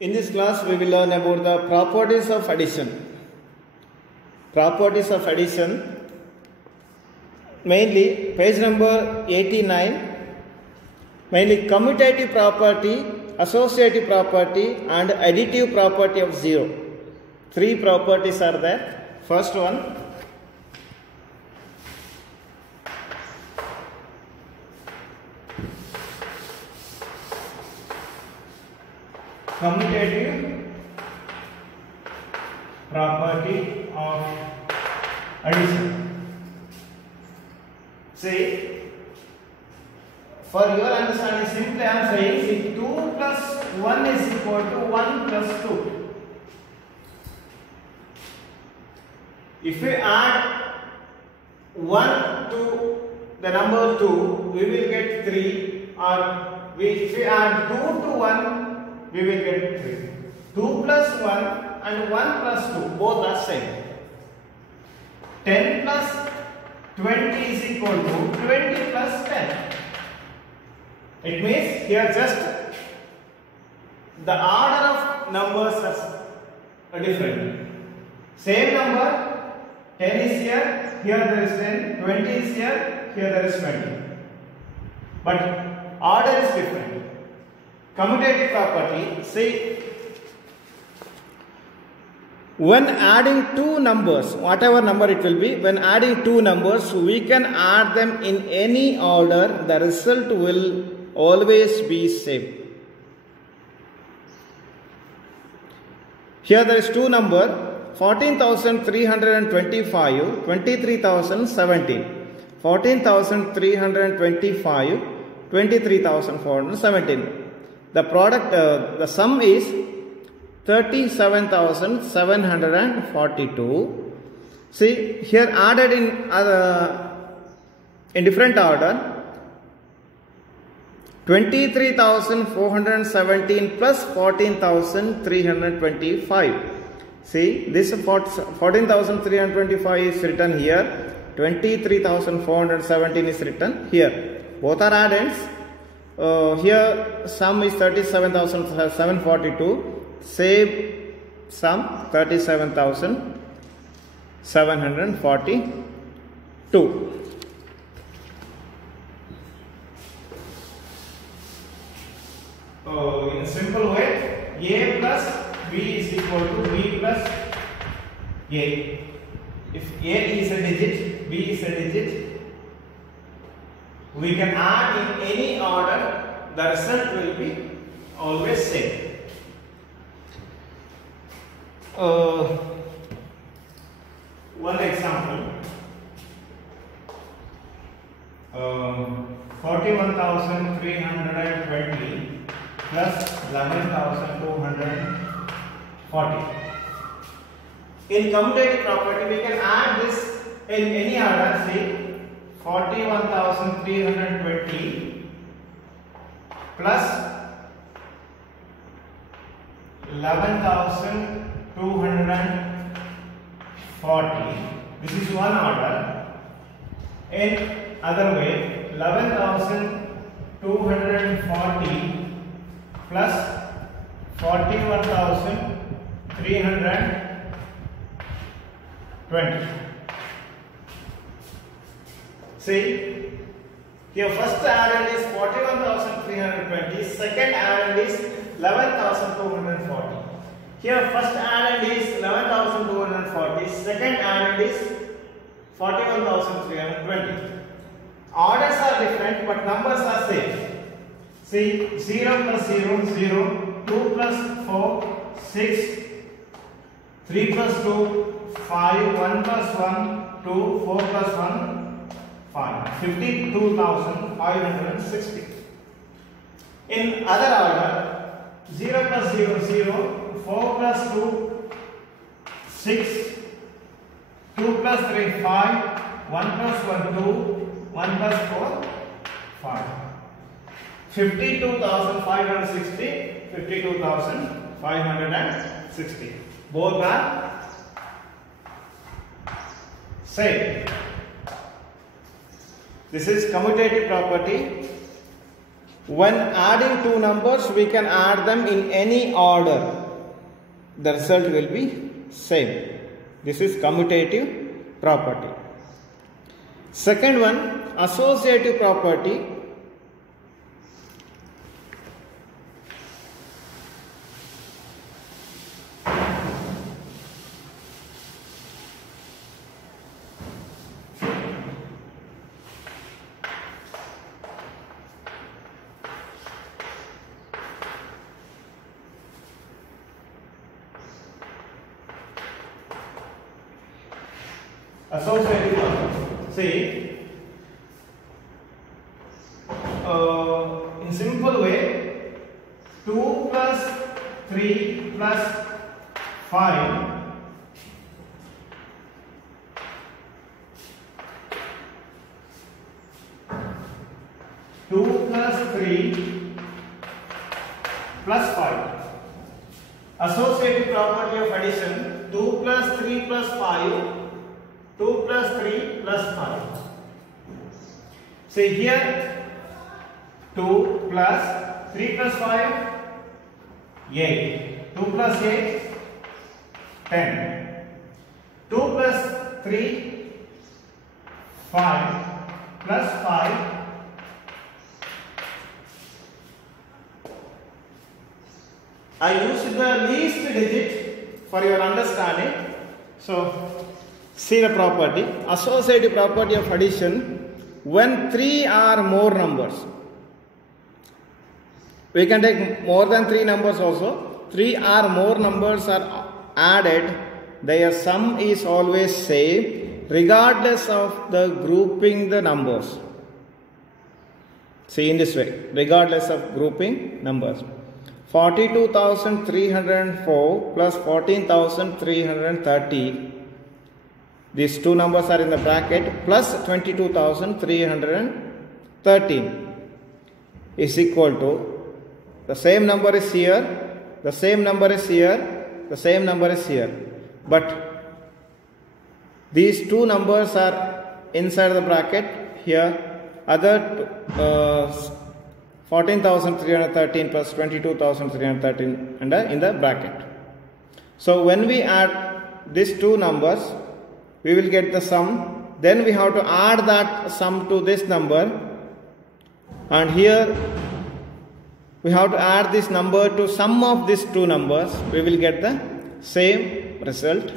In this class, we will learn about the properties of addition. Properties of addition, mainly page number 89, mainly commutative property, associative property and additive property of 0. Three properties are there. First one, commutative property of addition. See, for your understanding, simply I am saying if 2 plus 1 is equal to 1 plus 2. If we add 1 to the number 2, we will get 3, or if we add 2 to 1, we will get 3. 2 plus 1 and 1 plus 2, both are same. 10 plus 20 is equal to 20 plus 10. It means here just the order of numbers are different. Same number, 10 is here there is 10, 20 is here there is 20. But order is different. Commutative property, see, when adding two numbers, whatever number it will be, when adding two numbers, we can add them in any order, the result will always be same. Here there is two number, 14,325, 23,017. 14,325, 23,417. The product, the sum is 37,742. See, here added in different order, 23,417 plus 14,325. See, this 14,325 is written here, 23,417 is written here. Both are added. Here sum is 37,742. Same sum 37,742. In a simple way, A plus B is equal to B plus A. If A is a digit, B is a digit, we can add in any order, the result will be always same. One example, 41,320 plus 11,240. In commutative property, we can add this in any order. See, 41,320 plus 11,240. This is one order. In other way, 11,240 plus 41,320. See, here first added is 41,320, second added is 11,240. Here first added is 11,240, second added is 41,320. Orders are different but numbers are same. See, 0 plus 0, 0, 2 plus 4, 6, 3 plus 2, 5, 1 plus 1, 2, 4 plus 1, 5. 52,560. In other order, 0 plus 0, 0, 4 plus 2, 6, 2 plus 3, 5, 1 plus 1, 2, 1 plus 4, 5. 52,560, 52,560. Both are same. This is commutative property. When adding two numbers, we can add them in any order. The result will be same. This is commutative property. Second one, associative property. Associative property. See, in simple way, 2 plus 3 plus 5 2 plus 3 plus 5. Associative property of addition, 2 plus 3 plus 5, 2 plus 3 plus 5. See here, 2 plus 3 plus 5, 8. 2 plus 8, 10. 2 plus 3, 5 plus 5, I used the least digit for your understanding. So, see the property, associative property of addition. When 3 or more numbers, we can take more than 3 numbers also. 3 or more numbers are added, their sum is always same regardless of the grouping the numbers. See in this way, regardless of grouping numbers. 42,304 plus 14,330. These two numbers are in the bracket, plus 22,313 is equal to, the same number is here, the same number is here, the same number is here. But these two numbers are inside the bracket here, other 14,313 plus 22,313 and in the bracket. So when we add these two numbers, we will get the sum. Then we have to add that sum to this number, and here we have to add this number to sum of these two numbers. We will get the same result.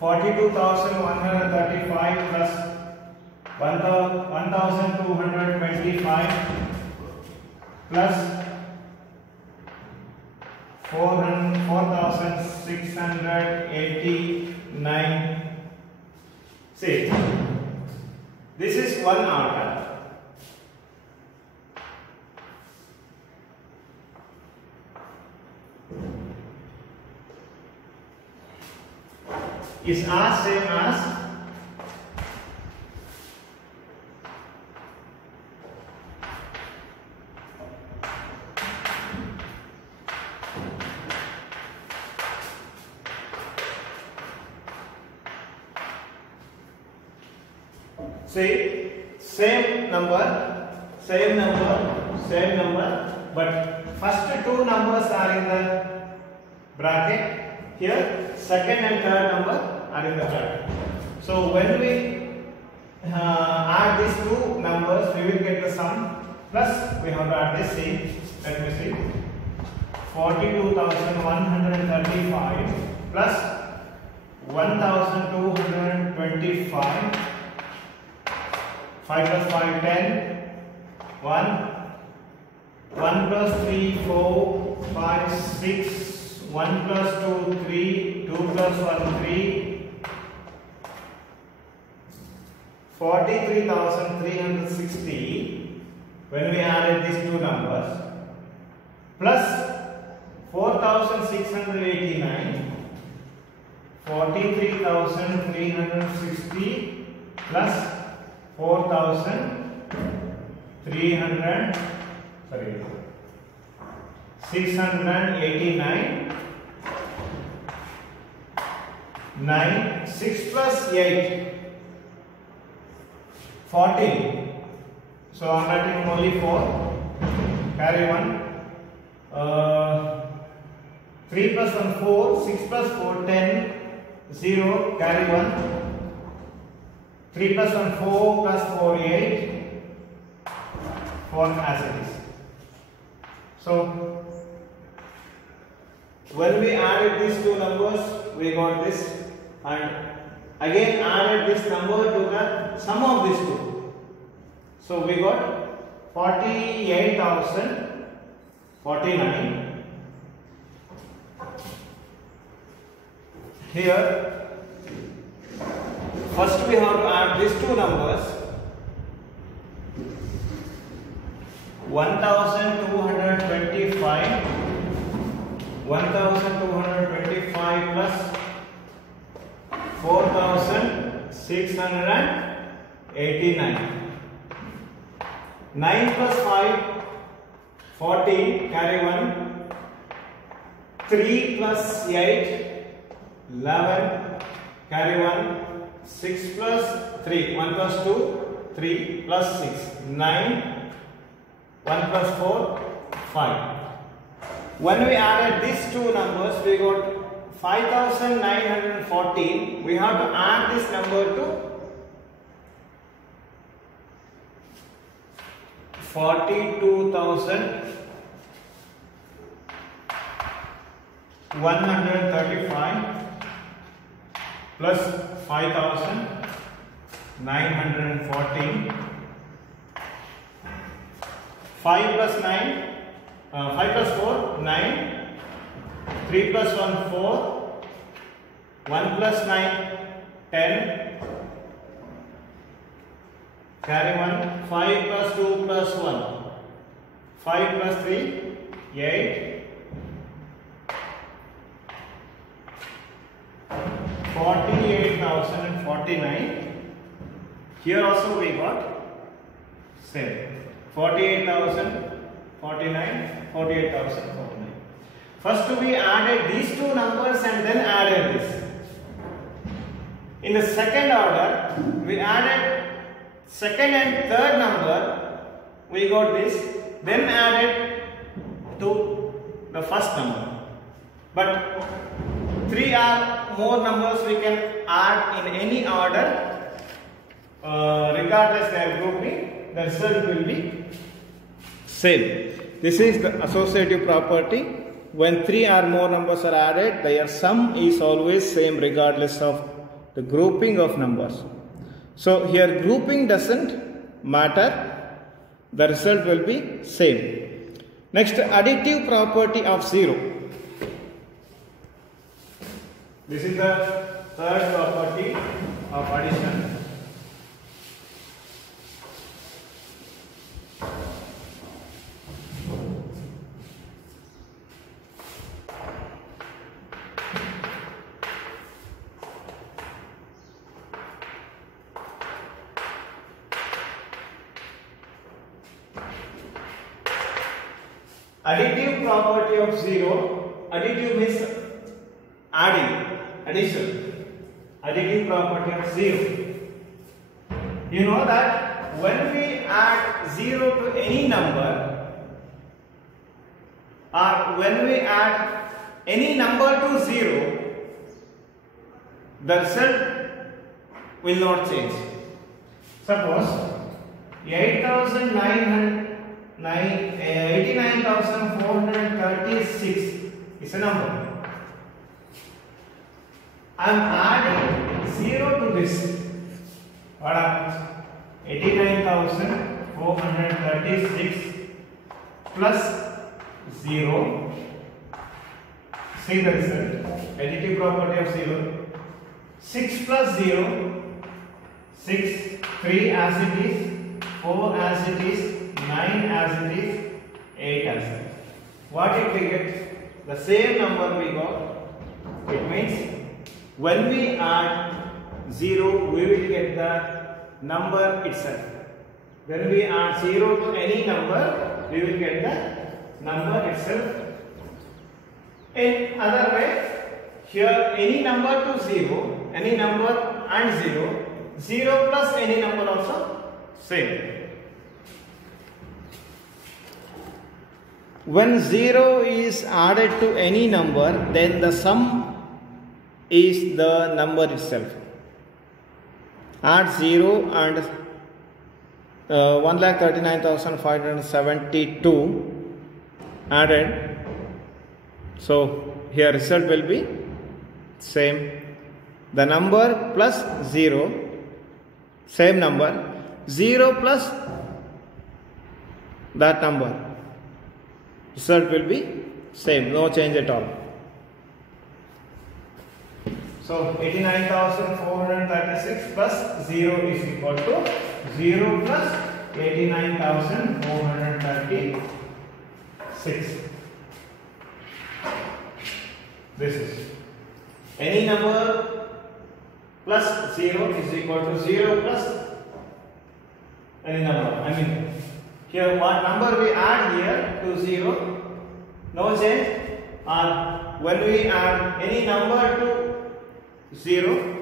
$42,135 plus 1,225 plus 4,689. See, this is one order. Is as same as see, same number, but first two numbers are in the bracket. Here, second and third number are in the bracket. So when we add these two numbers, we will get the sum. Plus, we have to add this. See, let me see. 42,135 plus 1,225. 5 plus 5, 10. 1. 1 plus 3, 4, 5, 6. 1 plus 2, 3, 2 plus 1, 3, 43,360 when we added these two numbers, plus 4,689, 43,360 plus 4,300, sorry, 689. 9. 6 plus 8. 14. So I am writing only 4. Carry 1. 3 plus 1 4. 6 plus 4 10. 0. Carry 1. 3 plus 1 4 plus 4 8. 4 as it is. So when we added these two numbers, we got this, and again added this number to the sum of these two. So we got 48,049. Here, first we have to add these two numbers. 1,225 plus 4,689. 9 plus 5 14. Carry 1. 3 plus 8 11. Carry 1. 6 plus 3 1 plus 2 3 plus 6 9. 1 plus 4 5. When we added these two numbers, we got 5,914. We have to add this number to 42,135 plus 5,914. 5 plus 9. 5 plus 4, 9. 3 plus 1, 4. 1 plus 9, 10. Carry 1. 5 plus 2 plus 1. 5 plus 3, 8. 48,049. Here also we got same. 48,049. 48,049. First we added these two numbers and then added this. In the second order, we added second and third number. We got this, then added to the first number. But 3 or more numbers we can add in any order, regardless their grouping. The result will be same. This is the associative property. When 3 or more numbers are added, their sum is always same regardless of the grouping of numbers. So here grouping doesn't matter. The result will be same. Next, additive property of 0. This is the third property of addition. Additive property of 0. Additive means adding, addition. Additive property of 0. You know that when we add 0 to any number, or when we add any number to 0, the result will not change. Suppose 89,436 is a number. I am adding 0 to this. What happens? 89,436 plus 0. See the result. Additive property of 0. 6 plus 0. 6. 3 as it is. 4 as it is. 9 as it is. 8 as it is. What if we get the same number we got? It means when we add 0, we will get the number itself. When we add 0 to any number, we will get the number itself In other way, here any number to 0, any number and 0, 0 plus any number also same. When 0 is added to any number, then the sum is the number itself. Add 0 and 1,39,572 added. So here result will be same. The number plus 0, same number. 0 plus that number, result will be same, no change at all. So 89,436 plus 0 is equal to 0 plus 89,436. This is any number plus 0 is equal to 0 plus any number. I mean, here what number we add here to 0, no change, or when we add any number to 0,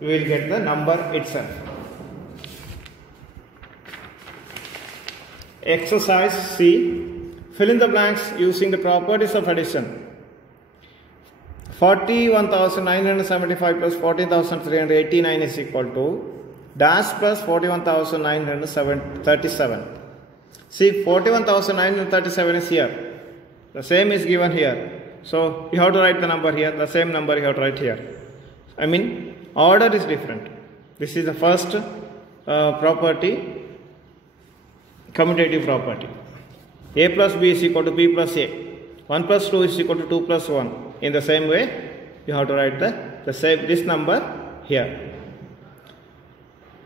we will get the number itself. Exercise C. Fill in the blanks using the properties of addition. 41,975 plus 14,389 is equal to dash plus 41,937. See, 41,937 is here. The same is given here. So you have to write the number here. The same number you have to write here. I mean, order is different. This is the first property, commutative property. A plus B is equal to B plus A. 1 plus 2 is equal to 2 plus 1. In the same way, you have to write the same this number here.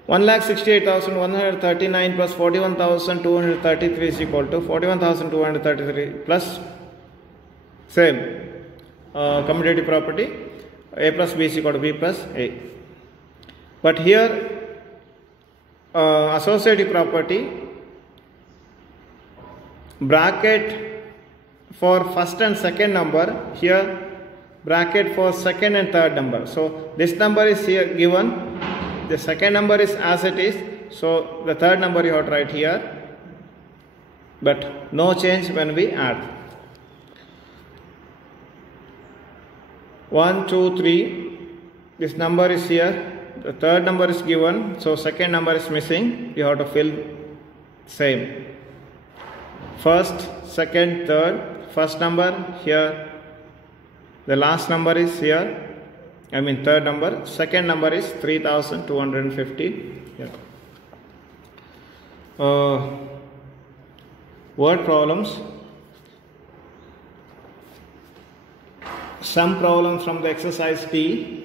1,68,139 plus 41,233 is equal to 41,233 plus same commutative property. A plus B is equal to B plus A. But here associative property, bracket for first and second number, here bracket for second and third number. So this number is here given, the second number is as it is, so the third number you have to write here, but no change when we add. 1, 2, 3, this number is here, the third number is given, so second number is missing, you have to fill same. First, second, third, first number here, the last number is here, I mean third number, second number is 3,250 here. Word problems. Some problems from the exercise T.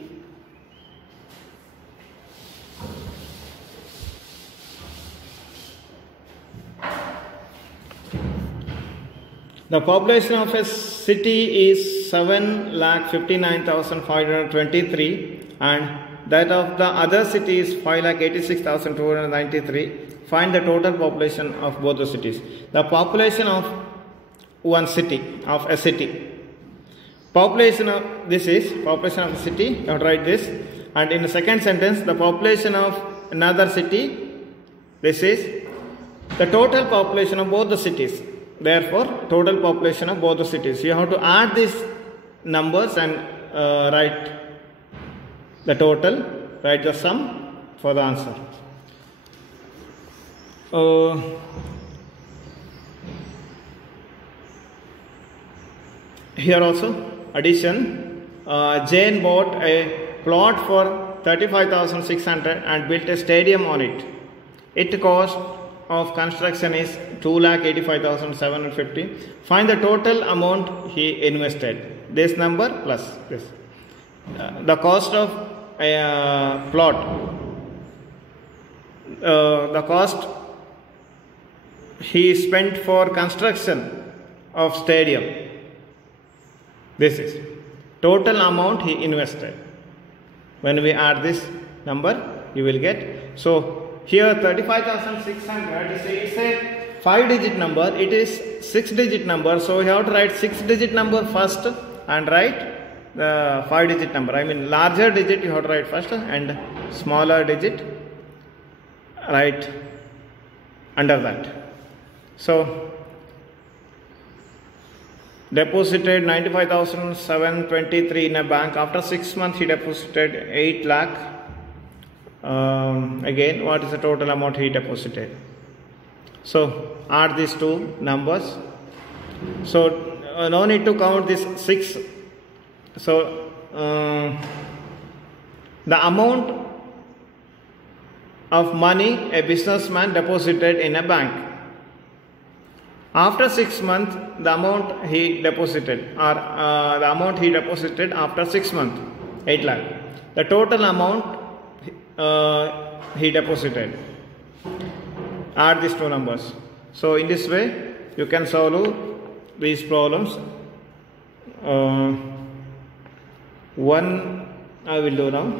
The population of a city is 7,59,523 and that of the other city is 5,86,293. Find the total population of both the cities. The population of one city, of a city. Population of this is population of a city. You have to write this. And in the second sentence, the population of another city. This is the total population of both the cities. Therefore, total population of both the cities. You have to add these numbers and write the total, write the sum for the answer. Here also, addition. Jane bought a plot for 35,600 and built a stadium on it. Its cost of construction is 2,85,750. Find the total amount he invested. This number plus this. The cost of a plot. The cost he spent for construction of stadium. This is total amount he invested. When we add this number, you will get. So here 35,600 is a 5-digit number, it is 6-digit number. So you have to write 6-digit number first and write the 5-digit number. I mean larger digit you have to write first and smaller digit write under that. So deposited 95,723 in a bank. After 6 months he deposited 8 lakh. Again, what is the total amount he deposited? So add these two numbers. So no need to count this 6. So the amount of money a businessman deposited in a bank. After 6 months, the amount he deposited, or the amount he deposited after 6 months, 8 lakh. The total amount he deposited. Add these two numbers. So in this way, you can solve these problems. One I will do now.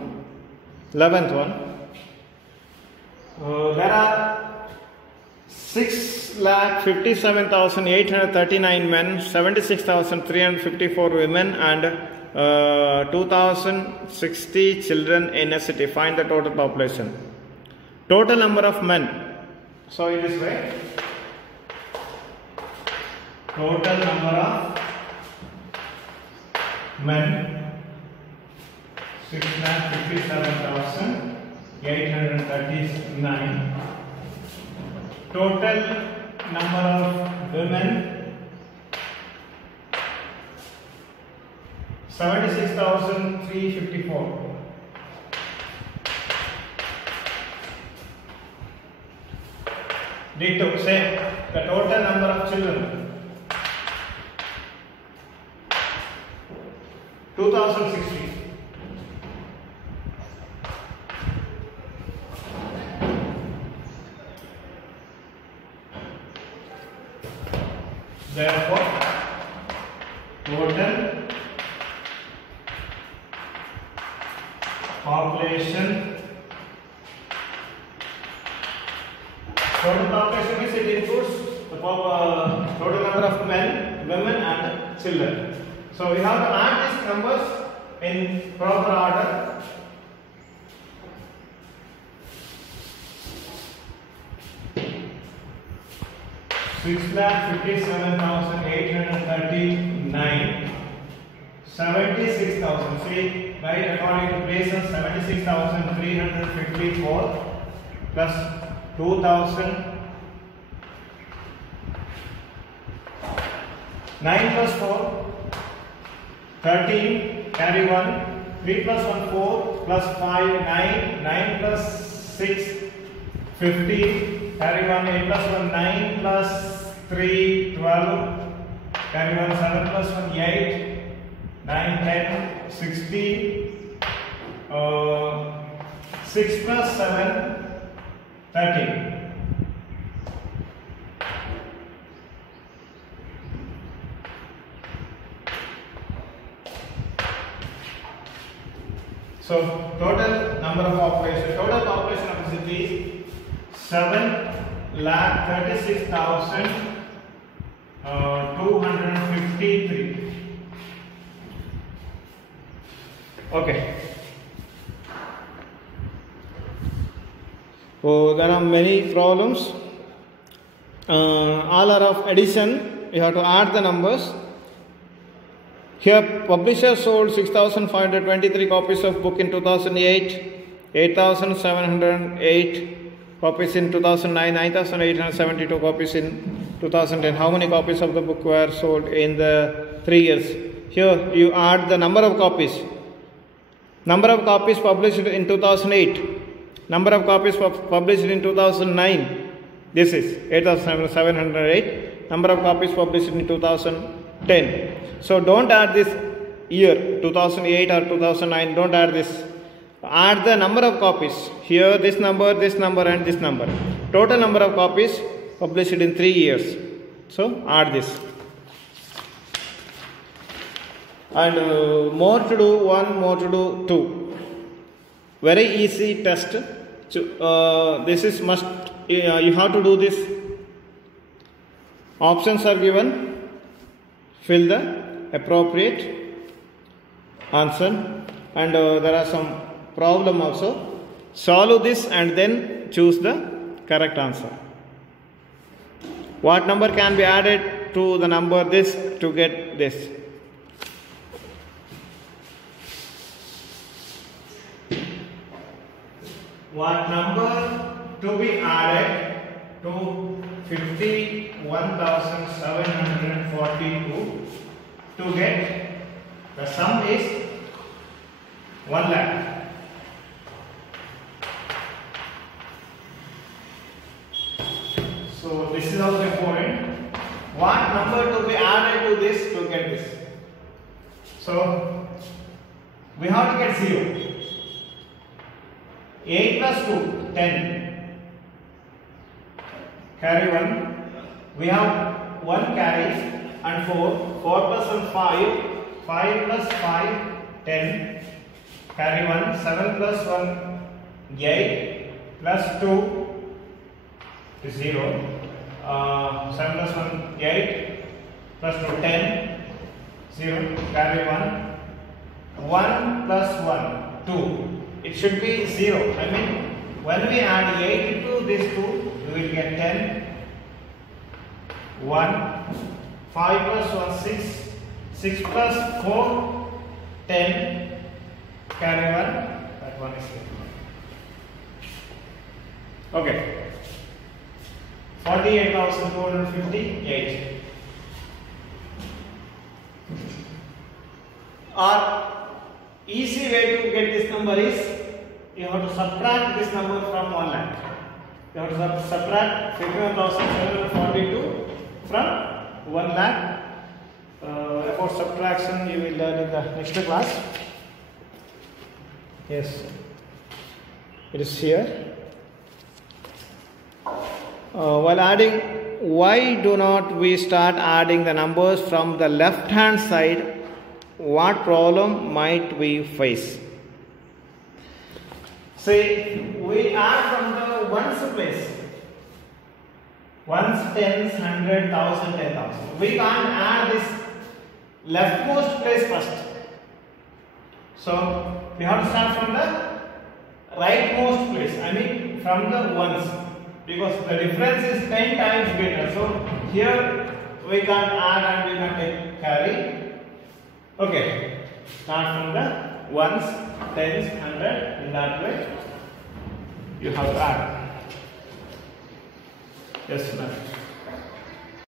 11th one. There are 6,57,839 men, 76,354 women, and 2,060 children in a city. Find the total population. Total number of men. So in this way, total number of men 6,57,839. Total number of women 76,354. Ditto, same. The total number of children 2,060. Therefore, total population. Total population means it includes the total number of men, women, and children. So we have to add these numbers in proper order. Six lakh 57,839, 76,000. See, right? According to places, 76,354 plus 2,000. 9 plus 4, 13. Carry 1. 3 plus 1, 4 plus 5, 9. 9 plus 6, 15. Carry 1, 8 plus 1, 9 plus 3, 12. Carry 1, 7 plus 1, 8. 9, 10, 16. 6 plus 7, 13. So total number of population, total population of the city is 7,36,253. Okay. So there are many problems. All are of addition. You have to add the numbers. Here, publisher sold 6,523 copies of book in 2008, 8,708 copies in 2009, 9,872 copies in 2010. How many copies of the book were sold in the 3 years? Here, you add the number of copies. Number of copies published in 2008. Number of copies published in 2009. This is 8,708. Number of copies published in 2010. So don't add this year 2008 or 2009. Don't add this. Add the number of copies. Here this number and this number. Total number of copies published in 3 years. So add this. And more to do 1, more to do 2. Very easy test. This is must. You have to do this Options are given. Fill the appropriate answer, and there are some problem also. Solve this and then choose the correct answer. What number can be added to the number this to get this? What number to be added to 51,742 to get the sum is 1 lakh. So this is also important. What number to be added to this to get this? So we have to get 0. 8 plus 2, 10. Carry 1. We have 1 carry and 4. 4 plus 1, 5. 5 plus 5, 10. Carry 1. 7 plus 1, 8. Plus 2 is 0. 7 plus 1, 8. Plus 2, 10. 0. Carry 1. 1 plus 1, 2. It should be 0. I mean, when we add 8 to this 2, we will get 10. 1. 5 plus 1, 6. 6 plus 4, 10. Carry 1. That one is 0. Okay. 48,258. Our easy way to get this number is you have to subtract this number from 1 lakh. You have to subtract 51,742 from 1 lakh. About subtraction you will learn in the next class. Yes, it is here. While adding, why do not we start adding the numbers from the left hand side? What problem might we face? See, we add from the ones place. Ones, tens, 100, 1,000, 10,000. We can't add this leftmost place first. So we have to start from the rightmost place. I mean from the ones, because the difference is 10 times greater. So here we can't add and we can't take carry. Okay, start from the ones, tens, 100, in that way you have to add. Yes, ma'am.